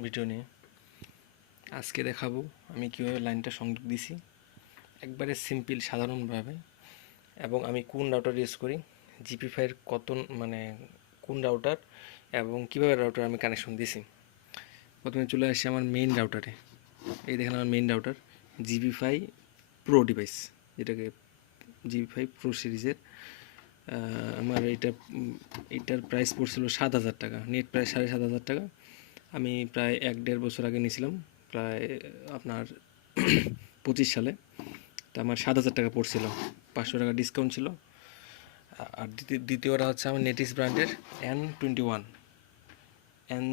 Video নিয়ে আজকে দেখাবো আমি কীভাবে লাইনটা সংযোগ দিছি একবারে সিম্পল সাধারণভাবে, এবং আমি কোন রাউটার ইউজ করি, জিপি5 কত মানে কোন রাউটার এবং কীভাবে রাউটার আমি কানেকশন দিছি। প্রথমে চলে আসি আমার মেইন রাউটারে। এই দেখেন আমার মেইন রাউটার জিপি5 প্রো ডিভাইস, যেটাকে জিপি5 প্রো সিরিজের। আমার এইটার প্রাইস পড়ছিল 7,000 টাকা, নেট প্রায় 7,500 টাকা। আমি প্রায় 1-1.5 বছর আগে নিয়েছিলাম, প্রায় আপনার 25 সালে। তো আমার 7,000 টাকা পড়ছিল, 500 টাকা ডিসকাউন্ট ছিল। আর দ্বিতীয়টা হচ্ছে আমার নেটিস ব্র্যান্ডের N21 এন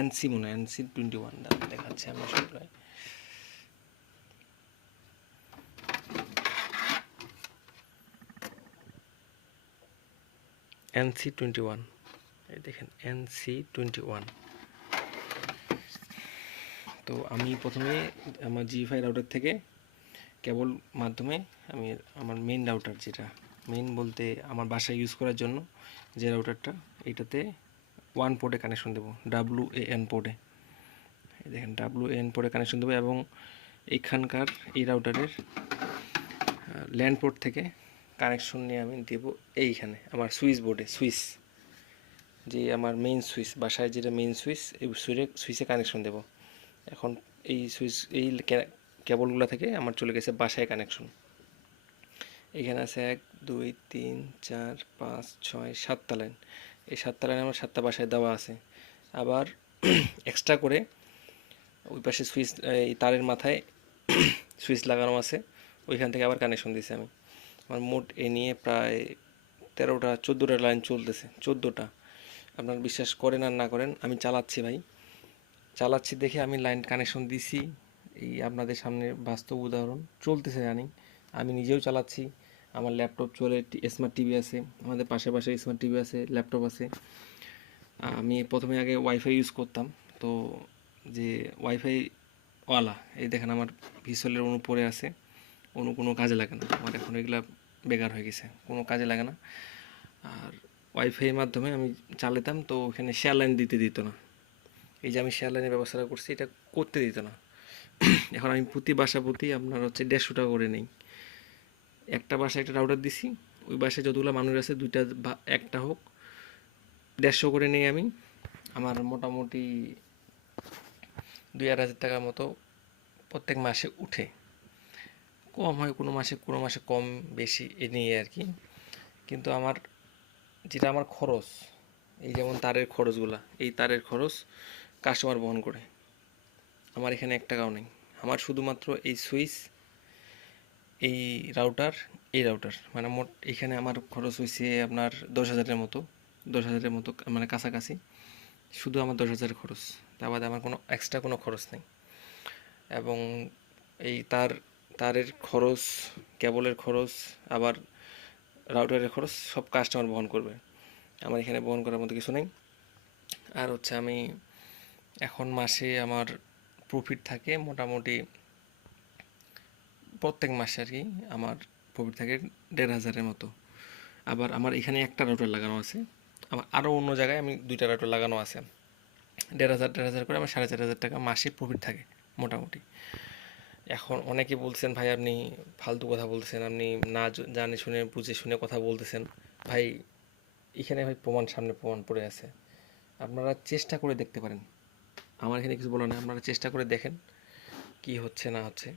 এনসি মনে হয় NC21 দেখাচ্ছে আমার সব প্রায়। NC21, এই দেখেন NC21। তো আমি প্রথমে আমার জিপি5 রাউটার থেকে কেবল মাধ্যমে আমি আমার মেইন রাউটার, যেটা মেইন বলতে আমার বাসায় ইউজ করার জন্য যে রাউটারটা, এইটাতে 1 পোর্টে কানেকশন দেবো, WAN পোর্টে। দেখেন WAN পোর্টে কানেকশন দেবো, এবং এইখানকার এই রাউটারের ল্যান্ড পোর্ট থেকে কানেকশন নিয়ে আমি দেব এইখানে আমার সুইচ বোর্ডে। যে আমার মেইন সুইচ, বাসায় যেটা মেইন সুইচ, এই সুইচে কানেকশন দেব। এখন এই সুইচ এই কেবলগুলো থেকে আমার চলে গেছে বাসায় কানেকশন। এখানে আছে 1 2 3 4 5 6 7টা লাইন। এই 7টা লাইন আমার 7টা বাসায় দেওয়া আছে। আবার এক্সট্রা করে ওই পাশে সুইচ, এই তারের মাথায় সুইচ লাগানো আছে, ওইখান থেকে আবার কানেকশন দিয়েছি আমি। আমার মোট এ নিয়ে প্রায় 13টা 14টা লাইন চলতেছে, 14টা। আপনারা বিশ্বাস করেন আর না করেন, আমি চালাচ্ছি দেখে আমি লাইন কানেকশন দিছি। এই আপনাদের সামনে বাস্তব উদাহরণ চলতেছে জানি, আমি নিজেও চালাচ্ছি। আমার ল্যাপটপ চলে, স্মার্ট টিভি আছে, আমাদের পাশে স্মার্ট টিভি আছে, ল্যাপটপ আছে। আমি প্রথমে আগে ওয়াইফাই ইউজ করতাম, তো যে ওয়াইফাই ওয়ালা, এই দেখেন আমার ভিসলের অনু পড়ে আছে, কোনো কাজে লাগে না আমার এখন, এগুলা বেকার হয়ে গেছে, কোনো কাজে লাগে না। আর ওয়াইফাইয়ের মাধ্যমে আমি চালাতাম, তো ওখানে শেয়ার লাইন দিতে দিত না। এই যে আমি শেয়ার লাইনের ব্যবস্থাটা করছি, এটা করতে দিত না। এখন আমি প্রতি বাসা প্রতি আপনার হচ্ছে 150 টাকা করে নেই। একটা বাসায় একটা রাউটার দিছি, ওই বাসায় যতগুলো মানুষ আছে, দুইটা বা একটা হোক, 150 করে নেই আমি। আমার মোটামুটি 2-2,500 টাকার মতো প্রত্যেক মাসে উঠে। কম হয় কোনো মাসে কম বেশি এ নিয়ে আর কি। কিন্তু আমার যেটা আমার খরচ, এই যেমন তারের খরচগুলা, এই তারের খরচ কাস্টমার বহন করে। আমার এখানে 1 টাকাও নেই। আমার শুধুমাত্র এই সুইচ, এই রাউটার, মানে মোট এখানে আমার খরচ হয়েছে আপনার 10,000-এর মতো, 10,000-এর মতো, মানে কাছাকাছি। শুধু আমার 10,000 খরচ, তা বাদে আমার কোনো এক্সট্রা কোনো খরচ নেই। এবং এই তারের খরচ, কেবলের খরচ, আবার রাউটারের খরচ সব কাস্টমার বহন করবে, আমার এখানে বহন করার মতো কিছু নেই। আর হচ্ছে আমি এখন মাসে আমার প্রফিট থাকে মোটামুটি, প্রত্যেক মাসে আর কি আমার প্রফিট থাকে 1,500-এর মতো। আবার আমার এখানে একটা রাউটার লাগানো আছে, আমার আরও অন্য জায়গায় আমি 2টা রাউটার লাগানো আছে। 1,500 করে আমার 4,500 টাকা মাসে প্রফিট থাকে মোটামুটি। এখন অনেকে বলছেন, ভাই আপনি ফালতু কথা বলতেছেন, আপনি না জানে শুনে বুঝে শুনে কথা বলতেছেন। ভাই এখানে ভাই সামনে প্রমাণ পড়ে আছে, আপনারা চেষ্টা করে দেখতে পারেন। আমার এখানে কিছু বলা নেই, আপনারা চেষ্টা করে দেখেন কি হচ্ছে না হচ্ছে।